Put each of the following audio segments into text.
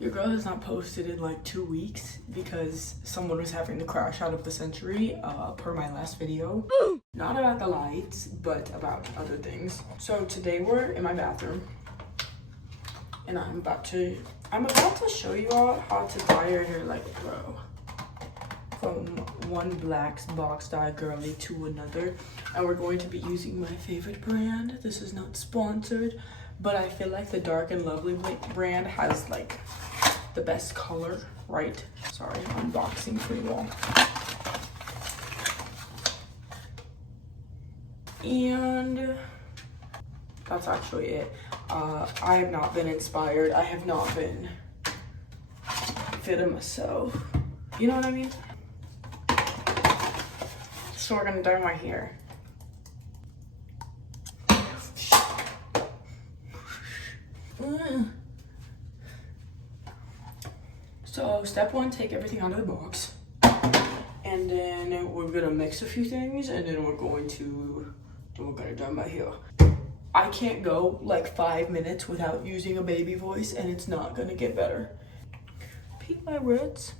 Your girl has not posted in like 2 weeks because someone was having the crash out of the century, per my last video. Not about the lights, but about other things. So today we're in my bathroom and I'm about to show you all how to dye your hair like a pro. From one black box dye girly to another. And we're going to be using my favorite brand. This is not sponsored, but I feel like the Dark and Lovely brand has like the best color, right? Sorry, unboxing for you all. And that's actually it. I have not been inspired. I have not been fitting myself. You know what I mean? So we're gonna dye my hair. So step one, take everything out of the box. And then we're gonna mix a few things and then we're gonna dye my hair. I can't go like 5 minutes without using a baby voice and it's not gonna get better. Peep my roots.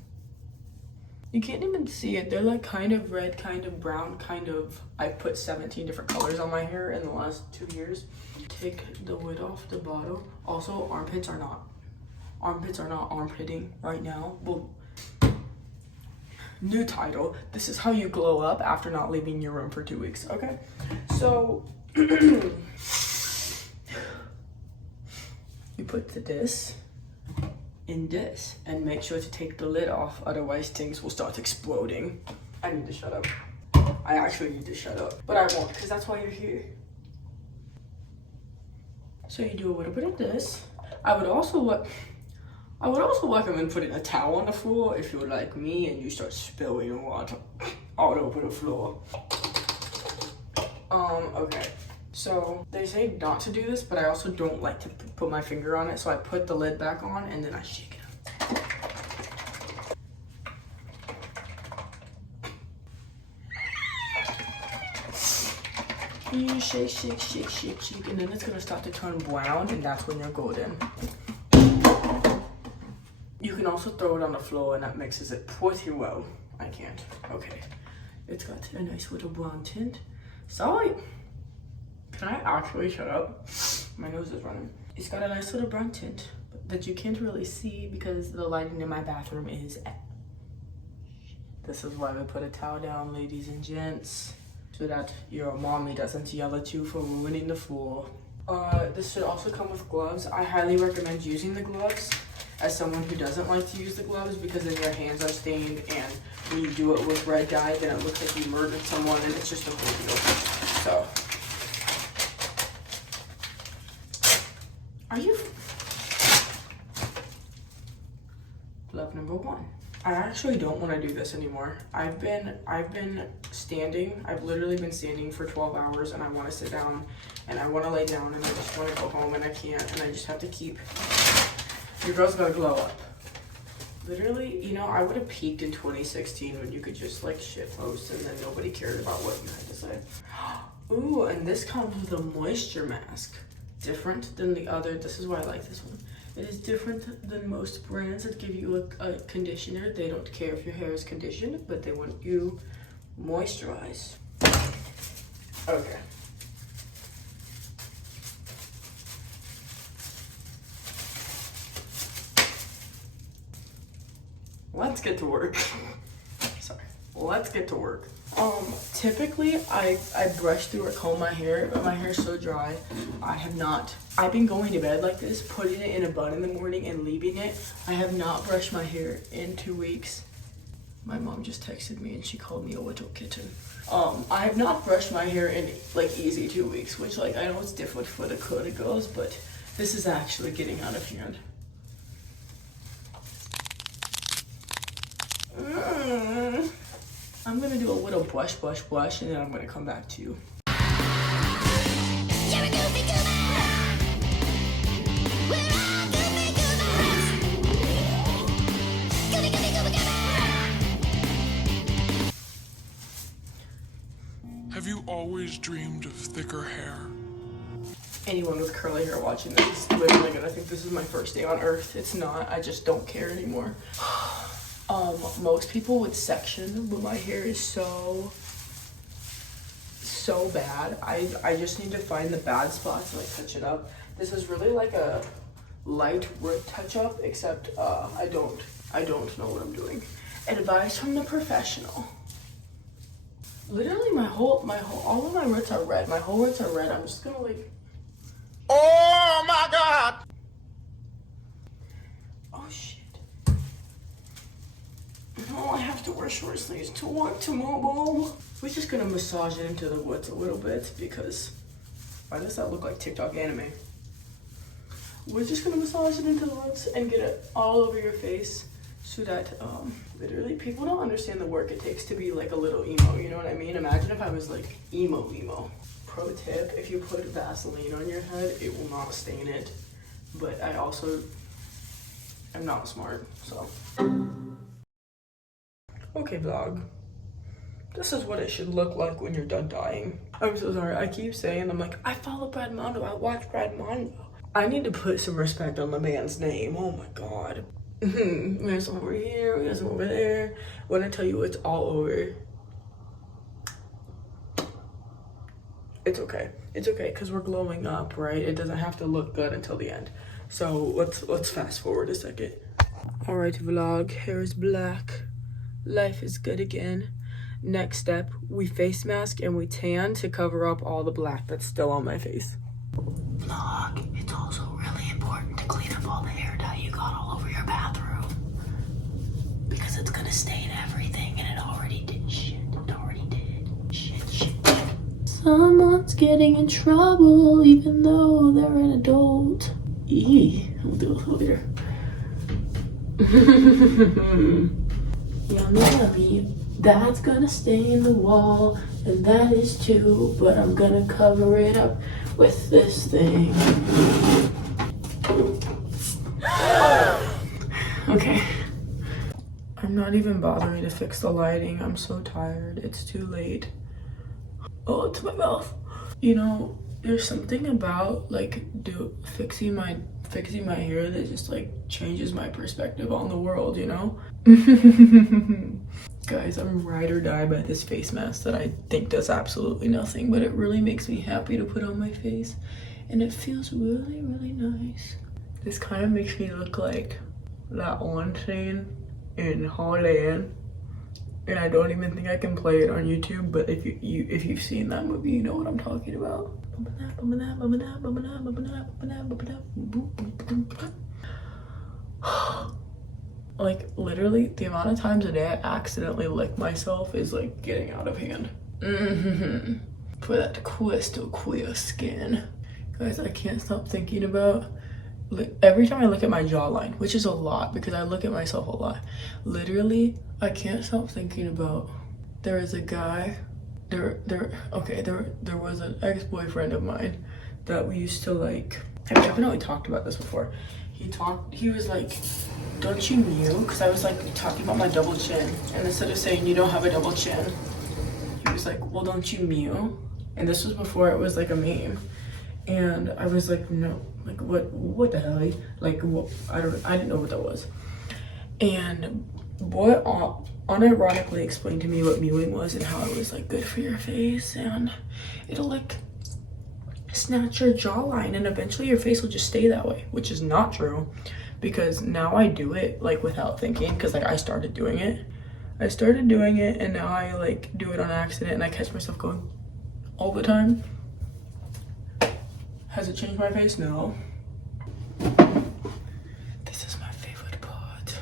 You can't even see it. They're like kind of red, kind of brown, kind of... I've put 17 different colors on my hair in the last 2 years. Take the lid off the bottom. Also, armpits are not armpitting right now. Well, new title. This is how you glow up after not leaving your room for 2 weeks, okay? So, you put this in this and make sure to take the lid off, otherwise things will start exploding. I need to shut up. I actually need to shut up, but I won't because that's why you're here. So you do a little bit of this. I would also recommend putting a towel on the floor if you're like me and you start spilling water all over the floor. Okay. So they say not to do this, but I also don't like to put my finger on it. So I put the lid back on and then I shake it up. You shake, shake, shake, shake, shake, and then it's gonna start to turn brown and that's when you're golden. You can also throw it on the floor and that mixes it pretty well. I can't. Okay. It's got a nice little brown tint. Sorry. Can I actually shut up? My nose is running. It's got a nice little brown tint that you can't really see because the lighting in my bathroom is... This is why we put a towel down, ladies and gents, so that your mommy doesn't yell at you for ruining the floor. This should also come with gloves. I highly recommend using the gloves as someone who doesn't like to use the gloves because then your hands are stained and when you do it with red dye, then it looks like you murdered someone and it's just a whole deal. So... Are you? Love number one. I actually don't want to do this anymore. I've been standing. I've literally been standing for 12 hours and I want to sit down and I want to lay down and I just want to go home and I can't and I just have to keep. Your girl's gotta glow up. Literally, you know, I would have peaked in 2016 when you could just like shit post and then nobody cared about what you had to say. Ooh, and this comes with a moisture mask. Different than the other. This is why I like this one. It is different than most brands that give you a conditioner. They don't care if your hair is conditioned, but they want you moisturized. Okay. Let's get to work. Sorry. Let's get to work. Typically I brush through or comb my hair, but my hair is so dry. I've been going to bed like this, putting it in a bun in the morning and leaving it. I have not brushed my hair in 2 weeks. My mom just texted me and she called me a little kitten. I have not brushed my hair in like easy 2 weeks, which like I know it's different for the curly girls, but this is actually getting out of hand. I'm gonna do a little blush, and then I'm gonna come back to you. Have you always dreamed of thicker hair? anyone with curly hair watching this is literally gonna think this is my first day on earth. It's not. I just don't care anymore. Most people would section, but my hair is so bad. I just need to find the bad spots and like touch it up. This is really like a light root touch up, except I don't know what I'm doing. Advice from the professional. Literally all of my roots are red. My whole roots are red. I'm just gonna like, oh my God. Oh shit. No, I have to wear short sleeves to work tomorrow. We're just gonna massage it into the roots a little bit because why does that look like TikTok anime? We're just gonna massage it into the roots and get it all over your face so that literally people don't understand the work it takes to be like a little emo, you know what I mean? Imagine if I was like emo. Pro tip, if you put Vaseline on your head, it will not stain it. But I also am not smart, so. Okay, vlog. This is what it should look like when you're done dyeing. I'm so sorry, I keep saying, I'm like, I follow Brad Mondo, I watch Brad Mondo. I need to put some respect on the man's name, oh my God. We have some over here, we have some over there. When I tell you it's all over, it's okay. It's okay, because we're glowing up, right? It doesn't have to look good until the end. So let's fast forward a second. All right, vlog, hair is black. Life is good again. Next step, we face mask and we tan to cover up all the black that's still on my face. Vlog, it's also really important to clean up all the hair dye you got all over your bathroom. Because it's gonna stain everything and it already did shit. It already did. Shit. Someone's getting in trouble even though they're an adult. I'll do it later. Yummy. That's gonna stain the wall, and that is too, but I'm gonna cover it up with this thing. Okay. I'm not even bothering to fix the lighting. I'm so tired. It's too late. Oh, it's my mouth. You know, there's something about like fixing my hair that just like changes my perspective on the world, you know? Guys, I'm ride or die by this face mask that I think does absolutely nothing, but it really makes me happy to put on my face and it feels really, really nice. This kind of makes me look like that one scene in Holiday Inn, and I don't even think I can play it on YouTube, but if you've seen that movie, you know what I'm talking about. Like literally the amount of times a day I accidentally lick myself is like getting out of hand. For that crystal clear skin. Guys, I can't stop thinking about every time I look at my jawline, which is a lot because I look at myself a lot. Literally, I can't stop thinking about, there is a guy, there was an ex-boyfriend of mine that we used to like, I've definitely talked about this before. He was like, don't you mew? Because I was like talking about my double chin, and instead of saying you don't have a double chin, he was like, well, don't you mew? And this was before it was like a meme. And I was like, no, like what the hell? Like what? I didn't know what that was. And boy unironically explained to me what mewing was and how it was like good for your face and it'll like snatch your jawline and eventually your face will just stay that way, which is not true because now I do it like without thinking because like I started doing it and now I like do it on accident and I catch myself going all the time. Has it changed my face? No. This is my favorite part.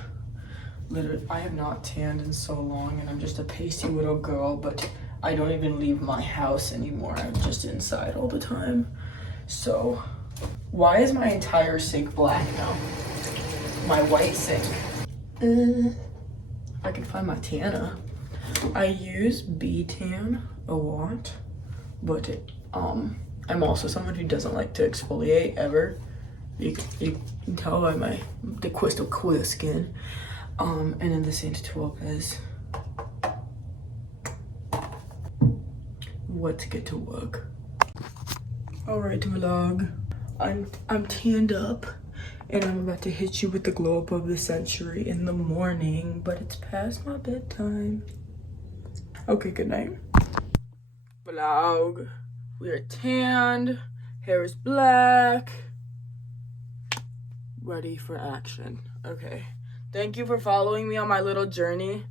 Literally, I have not tanned in so long and I'm just a pasty little girl, but I don't even leave my house anymore. I'm just inside all the time. So, why is my entire sink black now? My white sink. I can find my Tana. I use B-Tan a lot, but I'm also someone who doesn't like to exfoliate ever. You can tell by the crystal clear skin. And then the Saint Tropez. Let's get to work. Alright, vlog. I'm tanned up and I'm about to hit you with the glow up of the century in the morning, but it's past my bedtime. Okay, good night. Vlog. We are tanned, hair is black, ready for action. Okay. Thank you for following me on my little journey.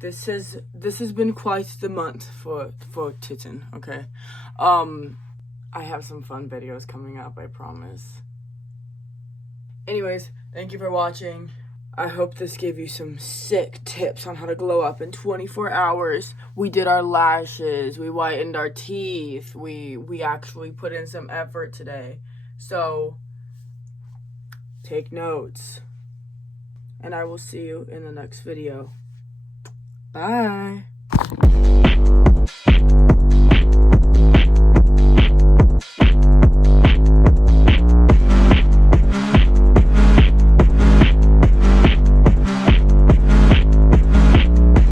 This has been quite the month for Titan, okay? I have some fun videos coming up, I promise. Anyways, thank you for watching. I hope this gave you some sick tips on how to glow up in 24 hours. We did our lashes, we whitened our teeth, we actually put in some effort today. So, take notes. And I will see you in the next video. Bye.